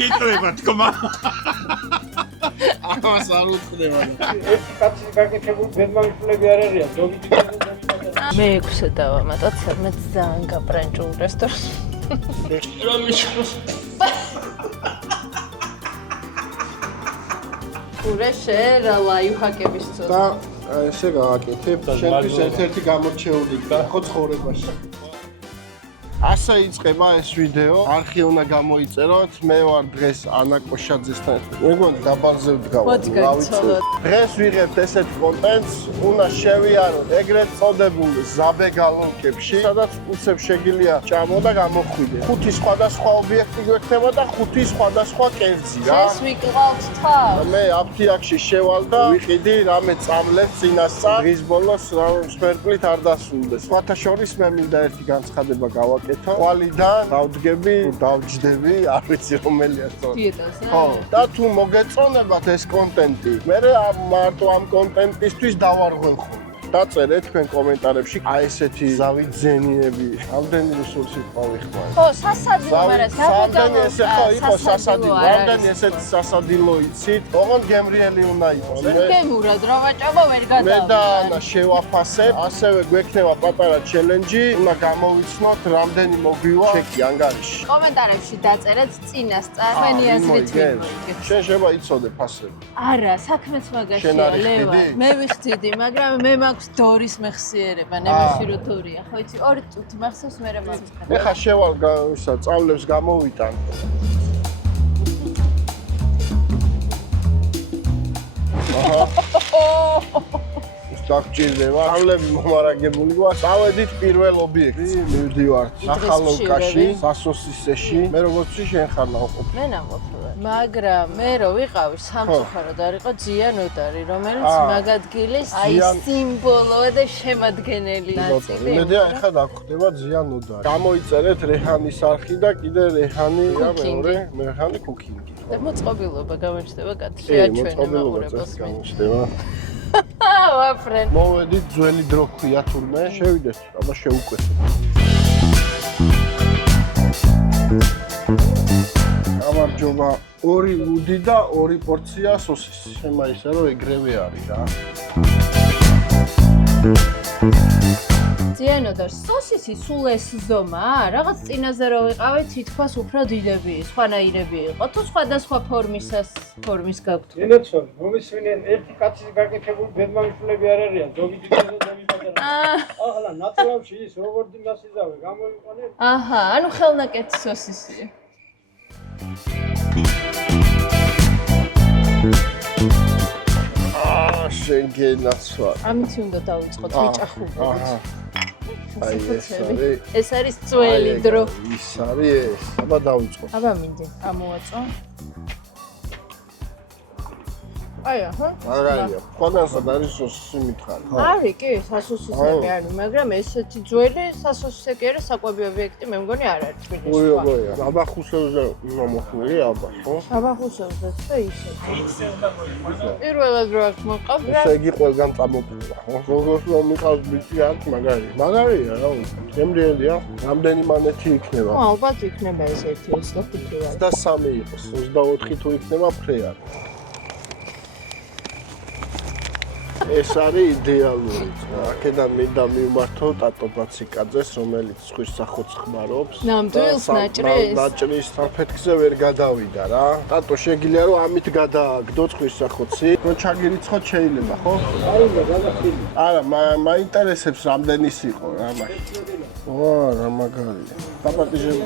გიწევა თქმა. ამას არ უთხრება და. ერთი კაცი გაკეთებული ბედმამიშვილები არ არიან, ზოგი მე 6-ე დავამატოთ, სადმე ძალიან გაპრანჭულ რესტორანს. რომ მიშოს. ურე რა ლაიფჰაკების წოდება. და ესე გააკეთებ და შენთვის ერთ-ერთი გამორჩეული და ხო ცხოვრებაში. ასე იწყება ეს ვიდეო. არხი უნდა გამოიწეროთ. მე ვარ დღეს ანა კოშაძესთან. მეგონი დაბალზე ვდგავ. დღეს ვიღებთ ესეთ კონტენტს, უნდა შევიაროთ ეგრეთ წოდებულ ზაბე გალონკებში, სადაც უცებ შეგიძლია ჭამო და გამოხვიდე. 5 სხვადასხვა ობიექტი გვექნება და 5 სხვადასხვა კერძი რა. ეს ვიკლავთ თავს. მე აფთიაქში შევალ და ვიყიდი რამე წამლებს წინასწარ. დღის ბოლოს რა სპერკლით არ დასრულდეს. სხვათა შორის მე მინდა ერთი განცხადება გავაკეთო. ყვალიდან დავდგები, დავჯდები, არ ვიცი რომელია სწორად. დიეტაზე? ხო, და თუ მოგეწონებათ ეს კონტენტი, მე მარტო ამ კონტენტისთვის დავარღვენ ხოლმე. დაწერეთ თქვენ კომენტარებში აი ესეთი ზავით ზენიები, ამდენი რესურსი ყავიხმარ. ხო, სასადილო, მაგრამ სამდენი ესე ხო იყო სასადილო, ამდენი ესეთი სასადილო იცით, ოღონდ გემრიელი უნდა იყოს. გემურად რა ვაჭამო ვერ მე და გადავიდა. ანა შევაფასებ, ასევე გვექნება პატარა ჩელენჯი, უნდა გამოვიცნოთ რამდენი მოგვივა ჩეკი ანგარიში. კომენტარებში დაწერეთ წინასწარ თქვენი აზრით ვიმოიგეთ. შენ შევა იცოდე ფასები. არა, საქმეც მაგაშია, ლევა. მე ვიხდიდი, მაგრამ მე მაქვს დორის მეხსიერება, ნებაში რო დორია. ხო იცი, 2 წუთი მახსოვს მე რა მაქვს. ეხა შევალ ისა წავლებს გამოვიტან. დაგჭირდება. წავლები მომარაგებული გვაქვს. წავედით პირველ ობიექტს. მივდივართ ახალოვკაში, სასოსისეში. მე როგორც ვთქვი, შენ ხარ ნაყოფი. მე ნაყოფი ვარ. მაგრამ მე რო ვიყავი სამწუხაროდ არ იყო ძია ნოდარი, რომელიც მაგადგილის აი სიმბოლოა და შემადგენელი ნაწილი. იმედია ეხა დაგხვდება ძია ნოდარი. გამოიწერეთ რეჰანის არხი და კიდე რეჰანი რა მეორე, რეჰანი კუკინგი. და მოწყობილობა გამოჩნდება გადაშეაჩვენე მაყურებელს. გამოჩნდება. ვაფრენ. მოვედით ძველი დრო ქვია თურმე, შევიდეთ, აბა შეუკვეთეთ. გამარჯობა, 2 ლუდი და 2 პორცია სოსისი. შემაისა რომ ეგრევე არის რა. ძიანოდარ, სოსისი სულ ეს ზომაა? რაღაც წინაზე რო ვიყავით, თითქოს უფრო დიდები, სხვანაირები იყო. თუ სხვადასხვა ფორმის გაქვთ. ინოცონ, მომისვენენ ერთი კაცი გაკეთებული ბედმამიშვილები არ არიან, ზოგი ზოგი პატარა. ახლა ნაცვლავში ის როგორ დინასიზავე გამოიყვანე? აჰა, ანუ ხელნაკეთი სოსისია. შენ გენაცვა. ამით უნდა დავიწყოთ ვიჭახულობით. აი ეს არის ძველი დრო. ის არის ეს. აბა დავიწყოთ. აბა მინდი, ამოვაწო. აი აჰა. მაგარია. ყველასად არის სოსისი მითხარი. არის კი, სასოსისები არის, მაგრამ ესეთი ძველი სასოსისე კი არის საკვები ობიექტი, მე მგონი არ არის თბილისში. ოია, აბა ხუსევზე მომხმული აბა, ხო? აბა ხუსევზეც და ისე. პირველად რო აქ მოყავ, ესე იგი ყველგან წამოკვდა, ხო? როგორც რომ მიყავს ბიჭი აქ მაგარია. მაგარია რა ვიცი. გემრიელია, რამდენი მანეთი იქნება? ალბათ იქნება ეს 1.25 ვარ. 23 იყოს, 24 თუ იქნება ფრეარი. ეს არის იდეალური. აქედან მინდა მივმართო ტატო ბაციკაძეს, რომელიც ზღვის სახოც ხმარობს. ნამდვილს ნაჭრის? ნაჭრის საფეთქზე ვერ გადავიდა რა. ტატო შეგიძლია რომ ამით გადააგდო ზღვის სახოცი. რომ ჩაგირიცხოთ შეიძლება, ხო? არა, მაინტერესებს რამდენის იყო რა მაშინ. ვა, რა მაგარია. დაპატიჟები.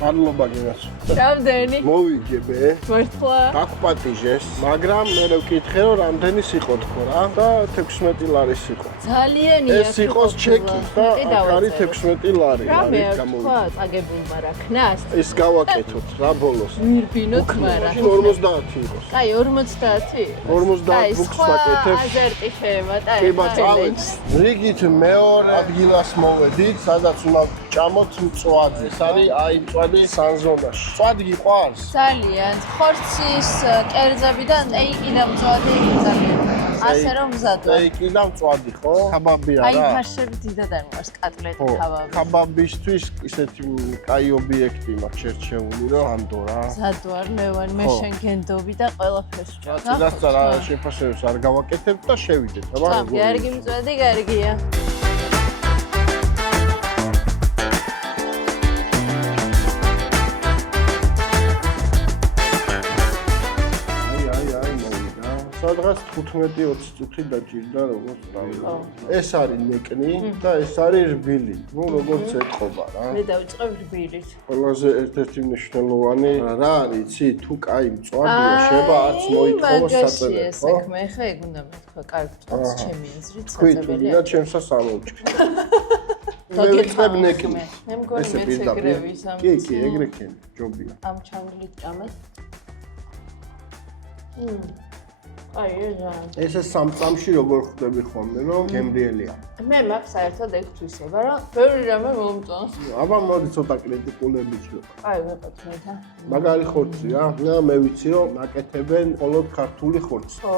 პარლობა გინას. რამდენი? მოვიგებე. მართლა? დაგპატიჟეს, მაგრამ მე ვკითხე რომ რამდენის იყო თქო რა და 16 ლარის იყო. ძალიანია. ეს იყოს ჩეკი და აქ არის 16 ლარი. რამე არ თქვა წაგებულმა რა ქნას? ეს გავაკეთოთ რა ბოლოს. მირბინოთ მარა. 50 იყოს. კაი 50? 50 ბუქს ვაკეთებ. აზერტი შემატა. კი ბატონო. რიგით მეორე ადგილას მოვედით, სადაც უნდა ჭამოთ მწვადი. ეს არის აი მწვადი სანზონაში. მწვადი გიყვარს? ძალიან. ხორცის კერძებიდან ეიკი და მწვადი ძალიან. ასე რომ მზად ვარ. სტეიკი და მწვადი, ხო? ქაბაბი აი არა? ფარშები დიდად არ მოყავს, კატლეტი, ქაბაბი. ქაბაბისთვის ისეთი კაი ობიექტი მაქვს შერჩეული, რომ ანდო რა. მზად ვარ, მე ვარ, მე შენ გენდობი და ყველაფერს ვჭამ. წინასწარ შეფასებებს არ გავაკეთებ და შევიდეთ, აბა. კარგი მწვადი, კარგია. სადღაც 15-20 წუთი დაჭირდა როგორც დავიღო. ეს არის ნეკნი და ეს არის რბილი. ნუ როგორც ეთყობა რა. მე დავიწყებ რბილით. ყველაზე ერთ-ერთი მნიშვნელოვანი რა არის, იცი, თუ კაი მწვადია, შეება არც მოითხოვოს საწეველი, ხო? საქმე, ხა ეგ უნდა მეთქვა, კარგი მწვადი ჩემი აზრით თქვი, საწეველი. და ჩემსაც ამოვჭრი. მე ვიწყებ ნეკნი. მე მგონი მეც ეგრევე ის ამ. კი, ეგრე ქენი, ჯობია. ამ ჩანგლით ჭამეთ. აი ეს ეს სამწამში როგორ ხვდები ხოლმე, რომ გემრიელია. მე მაქვს საერთოდ ეგ თვისება, რომ ბევრი რამე მომწონს. აბა მოდი ცოტა კრიტიკულები ვშლო. აი ვეყოთ. მაგარი ხორცი რა. მე ვიცი რომ ნაკეთებენ მხოლოდ ქართული ხორცი. ხო?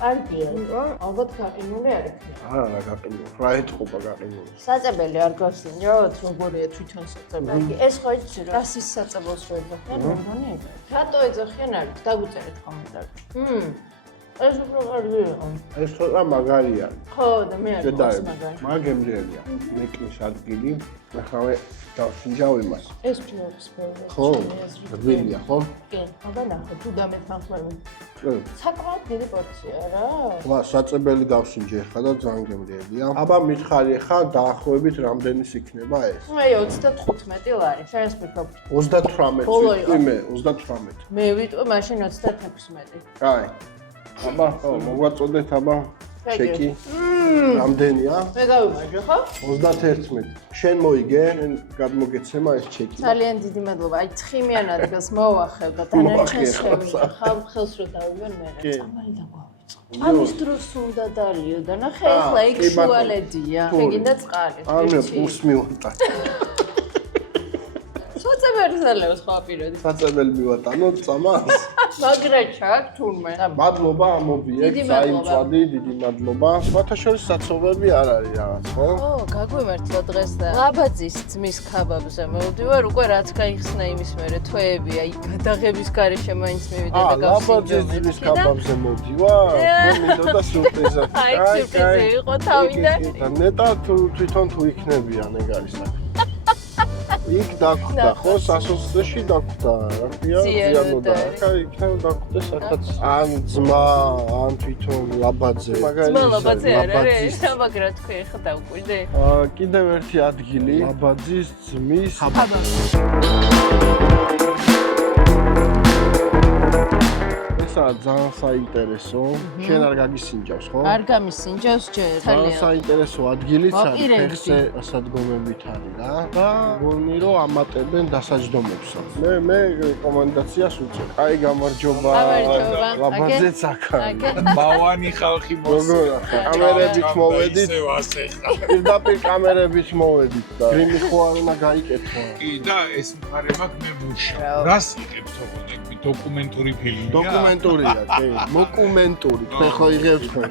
კარგია, რომ ალბათ გაყინული არ იქნება. არა, გაყინული. რა ეთყობა გაყინული. საწებელი არ გავსინჯოთ, როგორია თვითონ საწებელი. ეს ხო იცი რა ის საწებელს რო ეძახიან, მე მგონი ეგ. რატო ეძახიან არის? დაგვიწერეთ კომენტარში. ეს უფრო კარგია. ეს ცოტა მაგარია. ხო, და მე არ მგონს მაგარი. მაგემრიელია. ნეკნის ადგილი. ახლა დავსინჯავ იმას. ეს ფიოქს ბევრი. ხო, რბილია, ხო? კი, აბა ნახე, თუ დამეთანხმები. კი. საკმაოდ დიდი პორცია რა. ვა, საწებელი გავსინჯე ხა და ძალიან გემრიელია. აბა მითხარი ხა დაახლოებით რამდენის იქნება ეს? აი 35 ლარი. შენს ვფიქრობ. 38 ვიტყვი მე, 38. მე ვიტყვი მაშინ 36. კაი. აბა, ხო, მოგვაწოდეთ აბა. ჩეკი. რამდენია? მე გავიმარჯვე, ხო? 31. შენ მოიგე, შენ გადმოგეცემა ეს ჩეკი. ძალიან დიდი მადლობა. აი ცხიმიან ადგილს მოვახებ და დანარჩენს შევიდა. ხავ ხელს რო დავიგან მე. წამალი დაგვავიწყო. ამის დროს უნდა დალიო და ნახე ახლა იქ შუალედია. შეგინდა წყალი. ანუ პურს მივატა. საწებელს ხო აპიროდი. საწებელი მივატანო წამას. მაგრა ჩაკ თურმე. მადლობა ამობიექტ, საიმწვადი, დიდი მადლობა. მათაშორის საცობები არ არის რაღაც, ხო? ო, გაგვიმართლა დღეს და ლაბაძის ძმის ქაბაბზე მოვდივარ, უკვე რაც გაიხსნა იმის მერე თვეები, აი გადაღების გარეშე მაინც მივიდა და გავსინჯო. ლაბაძის ძმის ქაბაბზე მოვდივარ? მე მინდოდა სიურპრიზა. აი, სიურპრიზი იყო თავიდან. და ნეტა თვითონ თუ იქნებიან ეგ არის საქმე. იქ დაგვხდა, ხო, სასოцлეში დაგვხდა, რა ქვია, ზიანოდა. აი, იქნებ დაგვხდა სადაც ან ძმა, ან თვითონ ლაბაძე. ძმა ლაბაძე არ არის, მაგრამ თქვი ხა დავკვირდე. კიდევ ერთი ადგილი, ლაბაძის ძმის ხაბაბი. ძალიან საინტერესო. შენ არ გაგისინჯავს, ხო? არ გამისინჯავს ჯერ. ძალიან საინტერესო ადგილიც არის. ფეხზე დასადგომებით არის რა. და გონი რომ ამატებენ დასაჯდომებს. მე რეკომენდაციას უწევ. აი გამარჯობა. გამარჯობა. ლაბაძეც აქ არის. ბავანი ხალხი როგორ კამერებით მოვედით. პირდაპირ კამერებით მოვედით და გრიმი ხო არ უნდა გაიკეთო. კი და ეს მხარე მაქვს მე მუშა. რას იღებ თქო დოკუმენტური ფილმია? დოკუმენტურია, კი. მოკუმენტური. თქვენ ხო იღებთ თქვენ?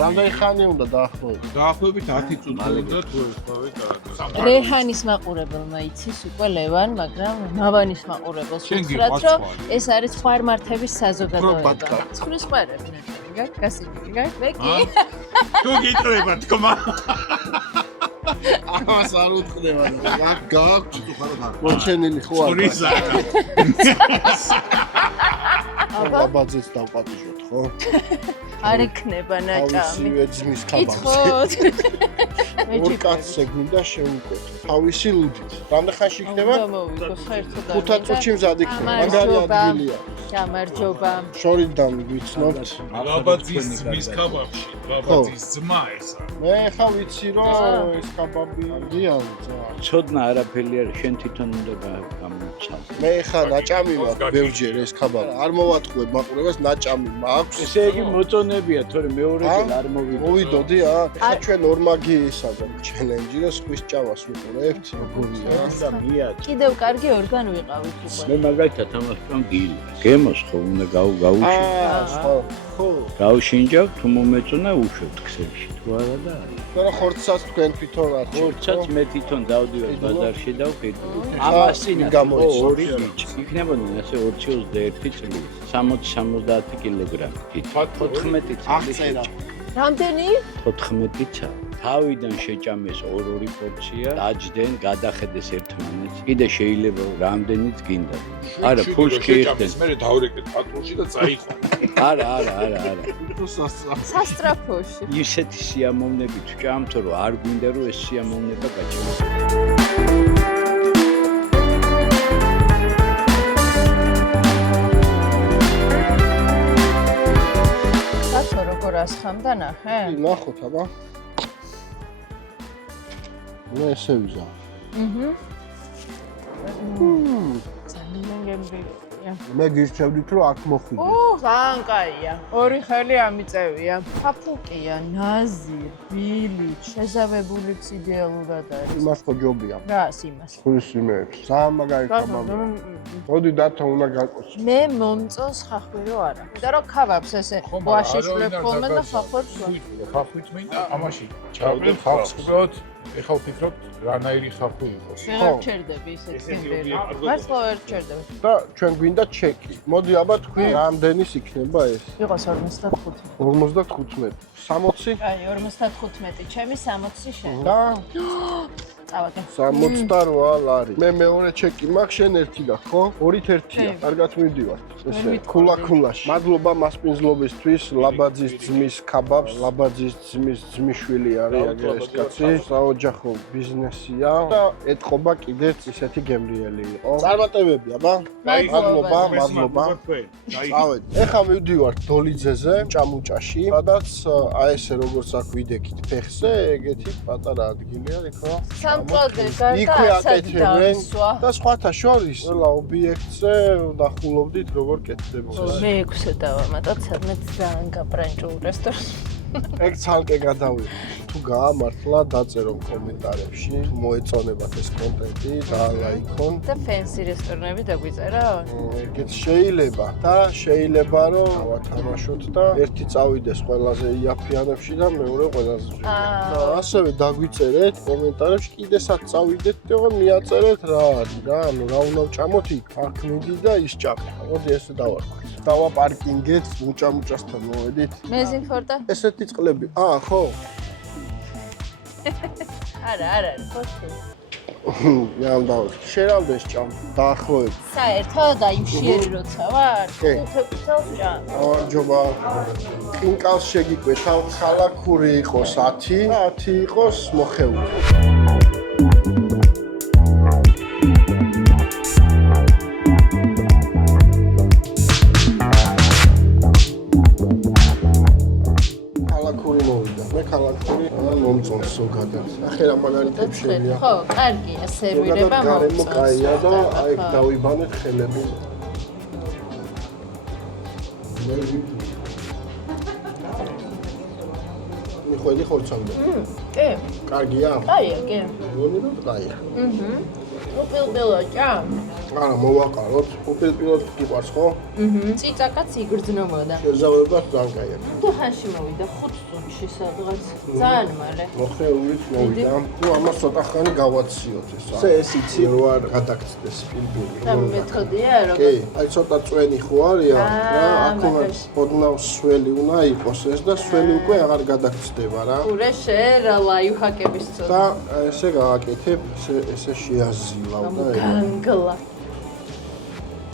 რამდენი ხანი უნდა დაახლოებით? დაახლოებით 10 წუთი და თუ ვიყავით და რეჰანის მაყურებელმა იცის უკვე ლევან, მაგრამ ნავანის მაყურებელს უთხრათ, რომ ეს არის ხვარმართების საზოგადოება. ცხრის ხვარები ნეტარი, გასინჯი, მე კი. თუ გიტრება თქმა. ამას არ უთხრება რა. გააქვს თუ ხარ და მოჩენილი ხო არა? სურიზა. ლაბაძეც დავპატიჟოთ, ხო? არ იქნება ნაჭამი. თავისი ძმის ქაბაბზე. კითხოთ. ორ კაცზე გვინდა შეუკვეთ. თავისი ლუდით. რამდენ ხანში იქნება? გამოვიგო საერთოდ. 5 წუთში მზად იქნება. მაგარი ადგილია. გამარჯობა. შორიდან ვიცნობთ. ლაბაძის ძმის ქაბაბში, ლაბაძის ძმა ეს არის. მე ხა ვიცი რომ ეს ქაბაბი დიალ ძალიან. ცოდნა არაფერი არის, შენ თვითონ უნდა გამომცალ. მე ხა ნაჭამი მაქვს ბევრჯერ ეს ქაბაბი. არ მოვატყუებ მაყურებას, ნაჭამი მაქვს. ესე იგი მოწონებია, თორე მეორეჯერ არ მოვიდო. მოვიდოდი, ხა ჩვენ ორმაგი ისა და ჩელენჯი და სხვის ჭამას ვიყურებ. ერთი როგორია? და მიაც. კიდევ კარგი ორგან ვიყავით უკვე. მე მაგალითად ამას თქვენ გილი. გემოს ხო უნდა გაუშვი. ხო. გავშინჯავ თუ მომეწონა უშვებთ ქსელში. თუ არა და მაგრამ ხორცსაც თქვენ თვითონ არ ხორცაც მე თვითონ დავდივარ ბაზარში და ვხედავ. ამას წინა გამოიცა. ორი ბიჭი. იქნებოდნენ ასე 21 წლის 60-70 კილოგრამი. 14 წელი. რამდენი? 14 წელი. თავიდან შეჭამეს ორ-ორი პორცია, დაჯდნენ, გადახედეს ერთმანეთს. კიდე შეიძლება რამდენიც გინდა. არა, ფულს კი იხდენ. მე დავრეკეთ პატრონში და წაიყვან. არა. სასტრაფოში. ისეთი სიამოვნებით ვჭამთ, რომ არ გვინდა რომ ეს სიამოვნება გაჩვენოს. სათო როგორ ასხამდა ნახე? ნახოთ აბა. მე ესე ვიზა. ძალიან გემრიელია. მე გირჩევდით რომ აქ მოხვიდე. ძალიან კაია. ორი ხელი ამიწევია. ფაფუკია, ნაზი, ბილი, შეზავებულიც იდეალურად არის. იმას ხო ჯობია. რას იმას? ხურის იმეებს. ძალიან მაგარი ხამამი. მოდი დათო უნდა გაკოცო. მე მომწონს ხახვი რო არა. და რომ ქავავს ესე ბუაში შლებ ხოლმე და ხახვებს ვარ. ხახვით მინდა ამაში. ჩავდე ხავს ვფიქრობთ, ეხლა ვფიქრობთ რანაირი ხახვი იყოს. ვერ ჩერდები ისეთ გემრიელი. მართლა ვერ ჩერდები. და ჩვენ გვინდა ჩეკი. მოდი აბა თქვი რამდენის იქნება ეს? იყოს 45. 55. 60? აი 55, ჩემი 60 შენ. და წავაგე. 68 ლარი. მე მეორე ჩეკი მაქვს, შენ ერთი გაქვს, ხო? ორით ერთია. კარგად მივდივართ. ესე ქულაში. მადლობა მასპინძლობისთვის, ლაბაძის ძმის ქაბაბს, ლაბაძის ძმის ძმიშვილი არის აგერ ეს კაცი. საოჯახო ბიზნესია და ეთყობა კიდეც ისეთი გემრიელი იყო. წარმატებები, აბა. მადლობა. წავედი. ეხლა მივდივართ დოლიძეზე, ჭამუჭაში, სადაც აი ესე როგორც აქ ვიდექით ფეხზე, ეგეთი პატარა ადგილია, იქ რა. სამწოდე იქვე გარდა აკეთებენ და სხვათა შორის ყველა ობიექტზე ნახულობდით როგორ კეთდებოდა. მე 6-ე დავამატოთ, სადმე ძალიან გაბრანჭულ რესტორანს. ეგ ცალკე გადავიღე. თუ გაამართლა, დაწერო კომენტარებში, თუ მოეწონებათ ეს კონტენტი, დაალაიქონ. და ფენსი რესტორნები დაგვიწერა? ეგეც შეიძლება და შეიძლება რომ ავათამაშოთ და ერთი წავიდეს ყველაზე იაფიანებში და მეორე ყველაზე ძვირად. და ასევე დაგვიწერეთ კომენტარებში, კიდესაც წავიდეთ და მიაწერეთ რა არის რა, ანუ რა უნდა ვჭამოთ იქ, აქ მიდი და ის ჭამე. მოდი ესე დავარქვით. დავაპარკინგეთ, უჭამუჭასთან მოვედით. მეზინფორდა? ესეთი წყლები. ხო. არა, ხო. ნამდვილად. შერავდეს ჭამ. დაახლოებით. საერთოდ აი მშიერი როცა ვარ, კი. ხუთეფსელს ჭამ. ჯობა. კინკალს შეგიკვეთავ, ხალახური იყოს 10 და 10 იყოს მოხეული. მე ქალაქური მომწონს ზოგადად. ახლა რა მაგალითები შევია. ხო, კარგია, სერვირება ზოგადად გარემო მომწონს. კაია და აი დავიბანეთ ხელები. მიხვედი ხორცამდე. კი. კარგია? კაია, კი. გონი რომ კაია. უპილპილო ჭამ. არა, მოვაყაროთ. უპილპილოდ გიყვარს ხო? ციცაკაც იგრძნობოდა. შეზავება ძალიან კაია. თუ ხანში მოვიდა 5 წუთში სადღაც. ძალიან მალე. მოხეულით მოვიდა. თუ ამას ცოტა ხანი გავაციოთ ეს. ეს იცი რო არ გადაგწდეს პილპილი. და მეთოდია კი, როგორ? აი ცოტა წვენი ხო არის რა, აქაც ოდნავ სველი უნდა იყოს ეს და სველი უკვე აღარ გადაგწდება რა. ურე შენ რა ლაიფჰაკების და ცოტა. ესე გააკეთებ, ესე შეაზილავ და ეგ. განგლა.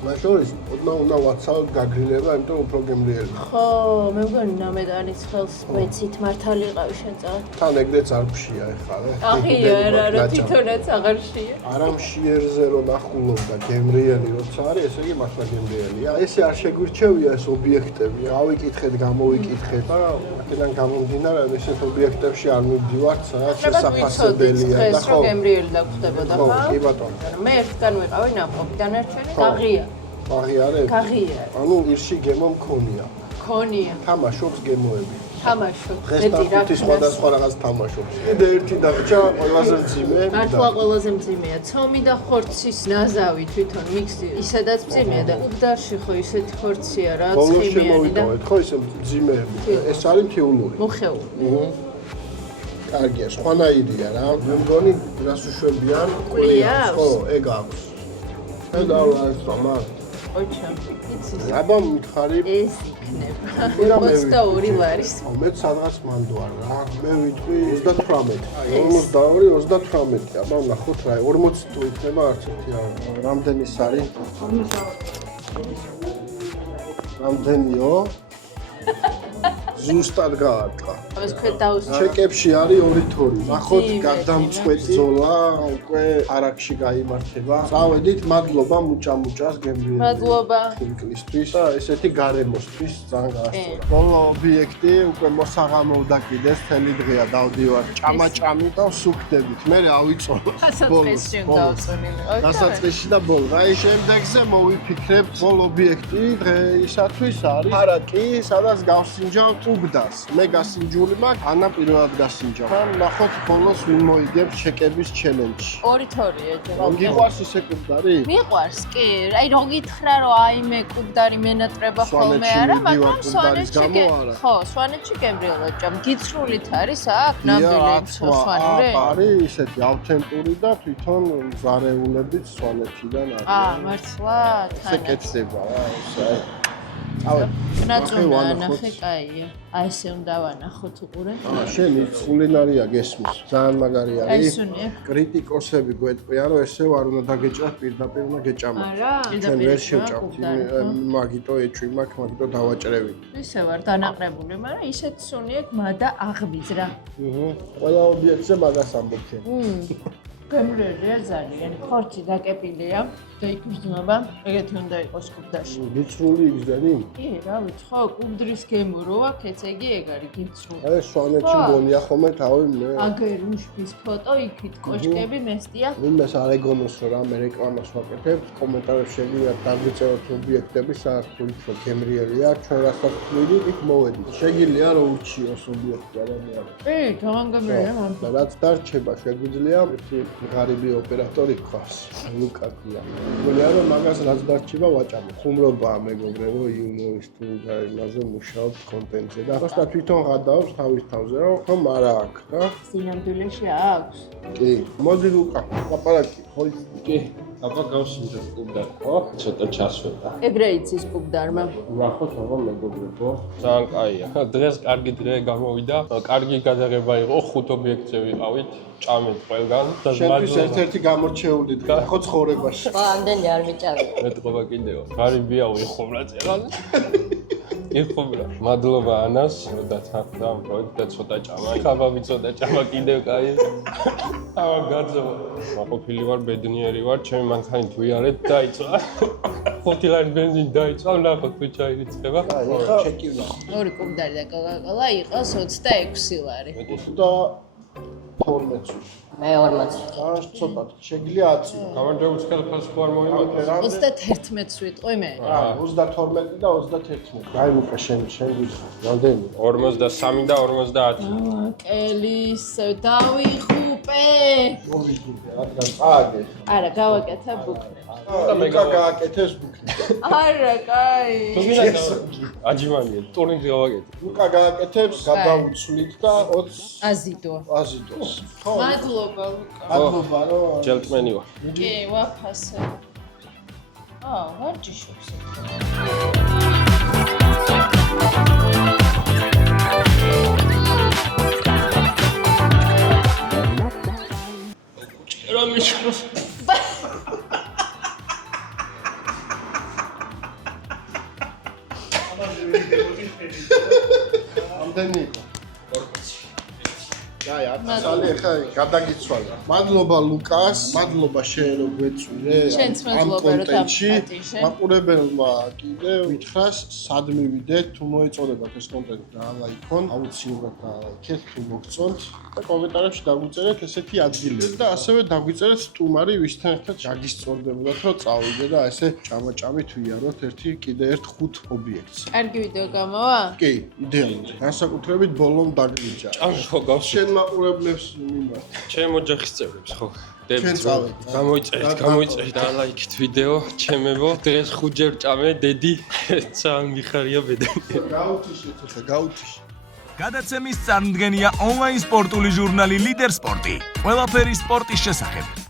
მაშორის ოდნავ უნდა ვაცალოთ გაგრილება, იმიტომ უფრო გემრიელია. ხო, მე მგონი ნამედანის ხელს მეცით მართალი ყავი შენ წავ. თან ეგრეც არ მშია ეხლა რა. აღია რა თვითონაც აღარ შეია. არა მშიერზე რო ნახულობ და გემრიელი როცა არის, ესე იგი მართლა გემრიელია. ესე არ შეგვირჩევია ეს ობიექტები. გავიკითხეთ, გამოვიკითხეთ და აქედან გამომდინარე ესეთ ობიექტებში არ მივდივართ, სადაც შესაძლებელია და ხო. გემრიელი დაგხვდებოდა ხო, ხა? კი ბატონო. მე ერთგან ვიყავი ნაყოფიდან ერთჩენი გაღია. აღიარებ? გაღია. ანუ ირში გემო მქონია. ქონია. თამაშობს გემოები. თამაშობ. დღეს ნახუთი სხვადასხვა რაღაც თამაშობს. კიდე ერთი დაგჭა ყველაზე მძიმე. მართლა ყველაზე მძიმეა. ცომი და ხორცის ნაზავი თვითონ მიქსი ისედაც მძიმეა და უბდარში ხო ისეთი ხორცია რა ბოლოს ცხიმიანი და შემოვიტოვეთ ხო ისე მძიმეები. ეს არის მთიუნური. მოხეული. კარგია, სხვანაირია რა. მე მგონი რას უშვებიან? კვლიავს? ხო, ეგ აქვს. და არის თომა. ოჩა, იცის. აბა მითხარი, ეს იქნება 22 ლარის. მე სადღაც მანდوار რა. მე ვიტყვი 38. 42, 38. აბა ნახოთ რა, 40 თუ იქნება არც ერთი არ. რამდენი არის? რამდენიო? ზუსტად გაარტყა. ეს ქვეთ დაუსწრო. ჩეკებში არის 2-2. ნახოთ გადამწყვეტი ბრძოლა უკვე არაკში გაიმართება. წავედით, მადლობა მუჭა-მუჭას გემრიელი. მადლობა. ხილკლისთვის და ესეთი გარემოსთვის ძალიან გაასწორა. ბოლო ობიექტი უკვე მოსაღამოვდა კიდეს თელი დღეა დავდივარ ჭამაჭამი და ვსუქდებით. მე ავიწოვო. დასაწყისში დავწუნილი. დასაწყისში და ბოლო. აი შემდეგზე მოვიფიქრებთ ბოლო ობიექტი დღეისათვის არის პარაკი, სადაც გავსინჯავთ უბდას. მე გასინჯული მაქვს, ანა პირველად გასინჯავ. თან ნახოთ ბოლოს ვინ მოიგებს ჩეკების ჩელენჯში. 2-2 ეჯება. გიყვარს ისე კუბდარი? მიყვარს, კი. აი რო გითხრა რომ აიმე კუბდარი მენატრება ხოლმე არა, მაგრამ სვანეთში ხო, სვანეთში გემრიელად ჭამ. გიცრულით არის აქ ნამდვილი სვანური? არის ისეთი ავთენტური და თვითონ ზარეულებით სვანეთიდან არის. მართლა? ესე კეთდება რა, ესე. ავე. ნაწუნა ნახე კაია. აი ესე უნდა ვანახოთ უყურე. შენი კულინარია გესმის. ძალიან მაგარი არის. გაისუნია. კრიტიკოსები გვეტყვიან, რომ ესე არ უნდა დაგეჭრათ, პირდაპირ უნდა გეჭამოთ. არა, ჩვენ ვერ შევჭამთ, მაგიტო ეჭვი მაქვს, მაგიტო დავაჭრევით. ისე ვარ დანაყრებული, მაგრამ ისეთ სუნი აქვს მადა აღვიძრა. ყველა ობიექტზე მაგას ამბობ შენ. გემრიელია ძალიან. ხორცი დაკეპილია და იგრძნობა. ეგეთი უნდა იყოს კუბდაში. ვიწრული იგზდენი? კი, რა ვიცი, ხო, კუბდრის გემო რო აქვს, ესე იგი ეგ არის გიცრული. აი სვანეთში მგონია ხოლმე თავი მე. აგერუშბის ფოტო იქით კოშკები მესტია. ვინმეს არ ეგონოს რომ რამე რეკლამას ვაკეთებ, კომენტარებში შეგიძლიათ დაგვიწეროთ ობიექტები საერთოდ რომ გემრიელია, ჩვენ რასაც ვთვლით, იქ მოვედით. შეგიძლია რომ ურჩიოს ობიექტი არამე. კი, თან გემრიელია მართლა. რაც დარჩება შეგვიძლია ერთი ღარიბი ოპერატორი გქონს. ლუკაკია. მგონია რომ მაგას რაც დარჩება ვაჭამო. ხუმრობაა მეგობრებო, იუმორის თუ იმაზე მუშაობთ კონტენტზე და ახლა თვითონ გადაობს თავის თავზე რომ ხომ არა აქვს რა. სინამდვილეში აქვს. კი, მოდი ლუკა, ლაპარაკი, ხო კი, აბა გავსინჯოთ კუბდარი, ხო? ცოტა ჩასვედა. ეგრე იცის კუბდარმა. ნახოთ, აბა მეგობრებო. ძალიან კაია. დღეს კარგი დღე გამოვიდა. კარგი გადაღება იყო, 5 ობიექტზე ვიყავით. ჭამეთ ყველგან და შენთვის ერთ-ერთი გამორჩეული დღე ხო ცხოვრებაში. ხო, ამდენი არ მიჭამე. მეტყობა კიდეო. ღარიბია ვიხუმრა წერან. იხუმრა. მადლობა ანას, რომ დათანხმდა ამ პროექტს და ცოტა ჭამა. ხაბაბი ცოტა ჭამა კიდევ კაი. აბა გაძო. მაყოფილი ვარ, ბედნიერი ვარ, ჩემი მანქანით ვიარეთ დაიწვა. 5 ლარი ბენზინი დაიწვა, ნახოთ თუ ჩაირიცხება. ეხა ჩეკივნა. ორი კუბდარი და კოკაკოლა იყოს 26 ლარი. და 12. მე 40. აა ცოტა შეგიძლია 10. გამარჯვებული ხელს ხო არ მოიმატე? 31-ს ვიტყვი მე. აა 32 და 31. აი ლუკა შენ ვიცი. რამდენი? 53 და 50. კელის დავიხუპე. მოვიგიდე, რადგან წააგე. არა, გავაკეთებ ბუქნებს. ლუკა გააკეთეს ბუქნი. არა, კაი. თუ მინდა აჯიმანია, ტურნირი გავაკეთე. ლუკა გააკეთებს, გადავუცვლით და 20 აზიდო. აზიდოს. ხო, მადლობა, ლუკა. მადლობა რომ ჯელტმენი ვარ. კი, ვაფასე. ვარჯიშობს. ჭერა მიჩნოს. ამდენი იყო. აი 10 წელი ახლა გადაგიცვალე. მადლობა ლუკას, მადლობა შენ რომ გვეწვირე ამ კონტენტში. მაყურებელმა კიდე ვითხრას სად მივიდეთ, თუ მოეწოდებათ ეს კონტენტი დაალაიქონ, აუცილებლად დაალაიქეთ, თუ მოგწონთ და კომენტარებში დაგვიწერეთ ესეთი ადგილები და ასევე დაგვიწერეთ სტუმარი, ვისთან ერთად გაგისწორდებოდათ, რომ წავიდე და ესე ჭამაჭამით ვიაროთ კიდე ერთ 5 ობიექტს. კარგი ვიდეო გამოვა? კი, იდეალური. განსაკუთრებით ბოლომ დაგიჯა. ჭამი ხო გავს შენ მაყურებლებს მიმართ. ჩემ ოჯახის წევრებს ხო ჩვენ წავედით. გამოიწერეთ და ლაიქით ვიდეო ჩემებო დღეს 5 ჯერ ჭამე დედი ძალიან მიხარია ბედანი გაუთიშეთ ხა გაუთიშე გადაცემის წარმდგენია ონლაინ სპორტული ჟურნალი ლიდერ სპორტი. ყველაფერი სპორტის შესახებ.